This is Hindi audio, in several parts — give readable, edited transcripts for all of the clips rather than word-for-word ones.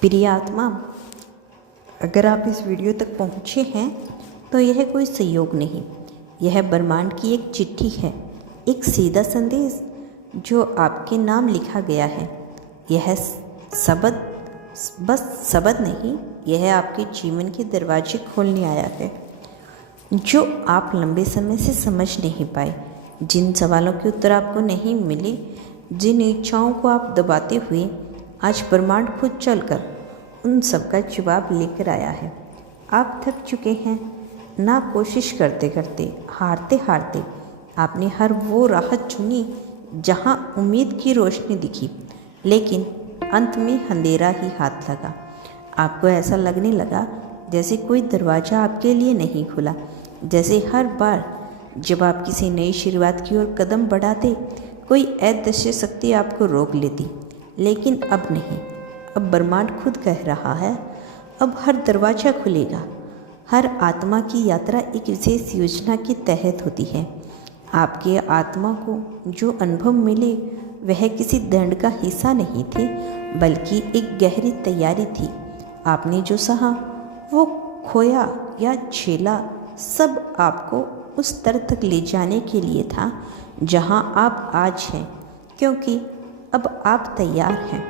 प्रिय आत्मा, अगर आप इस वीडियो तक पहुँचे हैं तो यह कोई संयोग नहीं, यह ब्रह्मांड की एक चिट्ठी है, एक सीधा संदेश जो आपके नाम लिखा गया है। यह शब्द बस शब्द नहीं, यह आपके जीवन के दरवाजे खोलने आया है जो आप लंबे समय से समझ नहीं पाए। जिन सवालों के उत्तर आपको नहीं मिले, जिन इच्छाओं को आप दबाते हुए, आज ब्रह्मांड खुद चलकर उन सब का जवाब लेकर आया है। आप थक चुके हैं ना, कोशिश करते करते, हारते हारते आपने हर वो राह चुनी जहां उम्मीद की रोशनी दिखी, लेकिन अंत में अंधेरा ही हाथ लगा। आपको ऐसा लगने लगा जैसे कोई दरवाज़ा आपके लिए नहीं खुला, जैसे हर बार जब आप किसी नई शुरुआत की ओर कदम बढ़ाते कोई अदृश्य शक्ति आपको रोक लेती। लेकिन अब नहीं, अब ब्रह्मांड खुद कह रहा है, अब हर दरवाज़ा खुलेगा। हर आत्मा की यात्रा एक विशेष योजना के तहत होती है। आपके आत्मा को जो अनुभव मिले वह किसी दंड का हिस्सा नहीं थे, बल्कि एक गहरी तैयारी थी। आपने जो सहा, वो खोया या झेला, सब आपको उस स्तर तक ले जाने के लिए था जहां आप आज हैं, क्योंकि अब आप तैयार हैं।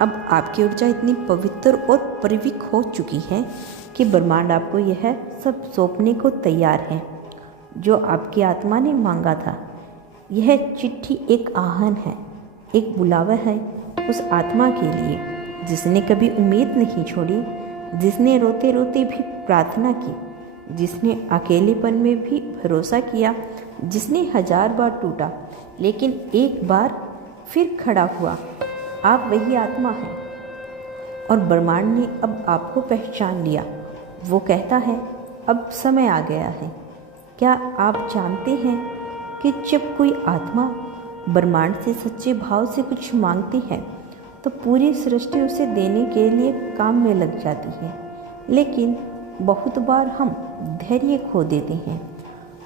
अब आपकी ऊर्जा इतनी पवित्र और परिविक हो चुकी है कि ब्रह्मांड आपको यह सब सौंपने को तैयार है जो आपकी आत्मा ने मांगा था। यह चिट्ठी एक आह्वान है, एक बुलावा है उस आत्मा के लिए जिसने कभी उम्मीद नहीं छोड़ी, जिसने रोते रोते भी प्रार्थना की, जिसने अकेलेपन में भी भरोसा किया, जिसने 1000 बार टूटा लेकिन एक बार फिर खड़ा हुआ। आप वही आत्मा हैं और ब्रह्मांड ने अब आपको पहचान लिया। वो कहता है, अब समय आ गया है। क्या आप जानते हैं कि जब कोई आत्मा ब्रह्मांड से सच्चे भाव से कुछ मांगती है तो पूरी सृष्टि उसे देने के लिए काम में लग जाती है। लेकिन बहुत बार हम धैर्य खो देते हैं।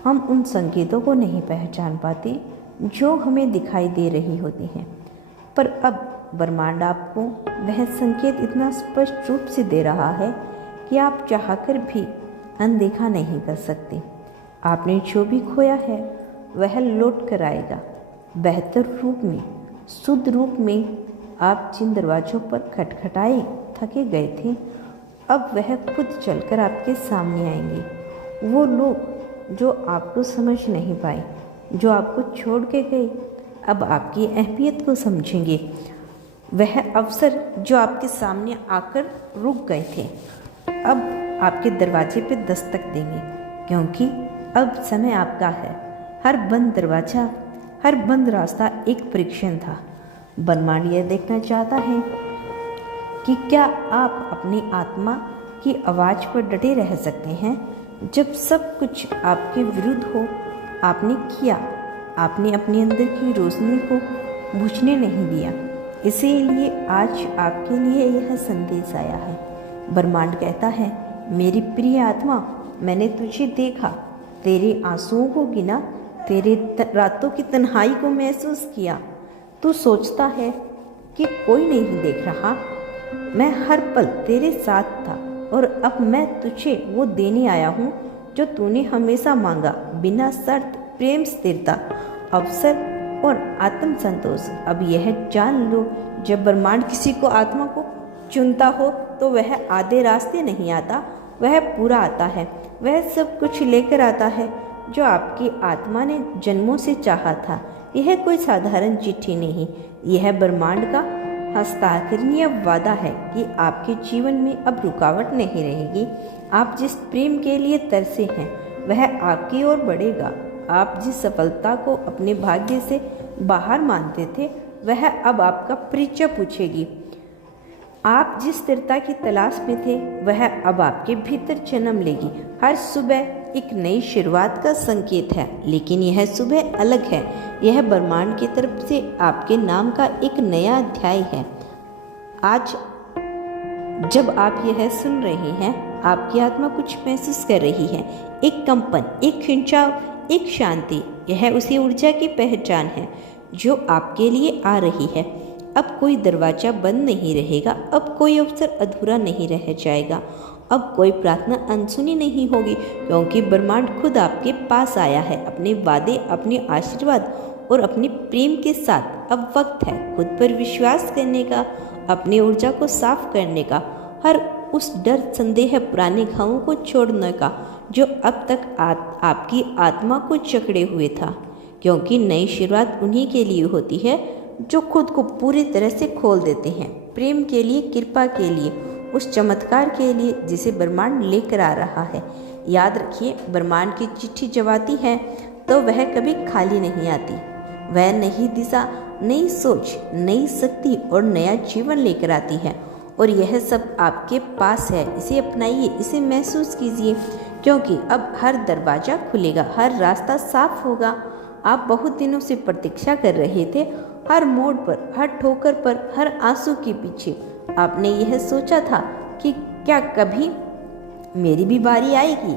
हम उन संकेतों को नहीं पहचान पाते जो हमें दिखाई दे रही होती हैं। पर अब ब्रह्मांड आपको वह संकेत इतना स्पष्ट रूप से दे रहा है कि आप चाहकर भी अनदेखा नहीं कर सकते। आपने जो भी खोया है वह लौट कर आएगा, बेहतर रूप में, शुद्ध रूप में। आप जिन दरवाज़ों पर खटखटाए थके गए थे, अब वह खुद चलकर आपके सामने आएंगे। वो लोग जो आपको समझ नहीं पाए, जो आपको छोड़ के गए, अब आपकी अहमियत को समझेंगे। वह अवसर जो आपके सामने आकर रुक गए थे, अब आपके दरवाजे पे दस्तक देंगे, क्योंकि अब समय आपका है। हर बंद दरवाज़ा, हर बंद रास्ता एक परीक्षण था। ब्रह्मांड यह देखना चाहता है कि क्या आप अपनी आत्मा की आवाज़ पर डटे रह सकते हैं जब सब कुछ आपके विरुद्ध हो। आपने किया, आपने अपने अंदर की रोशनी को बुझने नहीं दिया। इसीलिए आज आपके लिए यह संदेश आया है। ब्रह्मांड कहता है, मेरी प्रिय आत्मा, मैंने तुझे देखा, तेरे आंसुओं को गिना, तेरे रातों की तन्हाई को महसूस किया। तू सोचता है कि कोई नहीं देख रहा, मैं हर पल तेरे साथ था और अब मैं तुझे वो देने आया हूँ जो तूने हमेशा मांगा, बिना शर्त, प्रेम, स्थिरता, अवसर और आत्म संतोष। अब यह जान लो, जब ब्रह्मांड किसी को आत्मा को चुनता हो तो वह आधे रास्ते नहीं आता, वह पूरा आता है। वह सब कुछ लेकर आता है जो आपकी आत्मा ने जन्मों से चाहा था। यह कोई साधारण चिट्ठी नहीं, यह ब्रह्मांड का हस्ताक्षरीय वादा है कि आपके जीवन में अब रुकावट नहीं रहेगी। आप जिस प्रेम के लिए तरसे हैं वह आपकी ओर बढ़ेगा। आप जिस सफलता को अपने भाग्य से बाहर मानते थे वह अब आपका परिचय पूछेगी। आप जिस स्थिरता की तलाश में थे वह अब आपके भीतर जन्म लेगी। हर सुबह एक नई शुरुआत का संकेत है, लेकिन यह सुबह अलग है। यह ब्रह्मांड की तरफ से आपके नाम का एक नया अध्याय है। आज जब आप यह सुन रहे हैं, आपकी आत्मा कुछ महसूस कर रही है, एक कंपन, एक खिंचाव, एक शांति। यह उसी ऊर्जा की पहचान है जो आपके लिए आ रही है। अब कोई दरवाज़ा बंद नहीं रहेगा, अब कोई अवसर अधूरा नहीं रह जाएगा, अब कोई प्रार्थना अनसुनी नहीं होगी, क्योंकि ब्रह्मांड खुद आपके पास आया है अपने वादे, अपने आशीर्वाद और अपने प्रेम के साथ। अब वक्त है खुद पर विश्वास करने का, अपनी ऊर्जा को साफ करने का, हर उस डर, संदेह, पुराने घावों को छोड़ने का जो अब तक आपकी आत्मा को जकड़े हुए था, क्योंकि नई शुरुआत उन्हीं के लिए होती है जो खुद को पूरी तरह से खोल देते हैं, प्रेम के लिए, कृपा के लिए, उस चमत्कार के लिए जिसे ब्रह्मांड लेकर आ रहा है। याद रखिए, ब्रह्मांड की चिट्ठी जब आती है तो वह कभी खाली नहीं आती। वह नई दिशा, नई सोच, नई शक्ति और नया जीवन लेकर आती है, और यह सब आपके पास है। इसे अपनाइए, इसे महसूस कीजिए, क्योंकि अब हर दरवाज़ा खुलेगा, हर रास्ता साफ होगा। आप बहुत दिनों से प्रतीक्षा कर रहे थे, हर मोड़ पर, हर ठोकर पर, हर आंसू के पीछे आपने यह सोचा था कि क्या कभी मेरी भी बारी आएगी।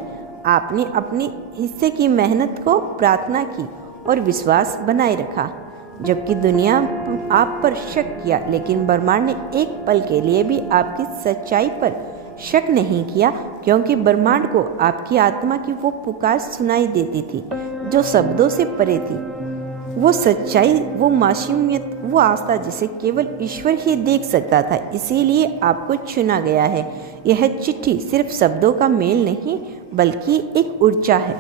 आपने अपने हिस्से की मेहनत को प्रार्थना की और विश्वास बनाए रखा, जबकि दुनिया आप पर शक किया, लेकिन ब्रह्मांड ने एक पल के लिए भी आपकी सच्चाई पर शक नहीं किया, क्योंकि ब्रह्मांड को आपकी आत्मा की वो पुकार सुनाई देती थी जो शब्दों से परे थी। वो सच्चाई, वो मासूमियत, वो आस्था जिसे केवल ईश्वर ही देख सकता था। इसीलिए आपको चुना गया है। यह चिट्ठी सिर्फ शब्दों का मेल नहीं, बल्कि एक ऊर्जा है।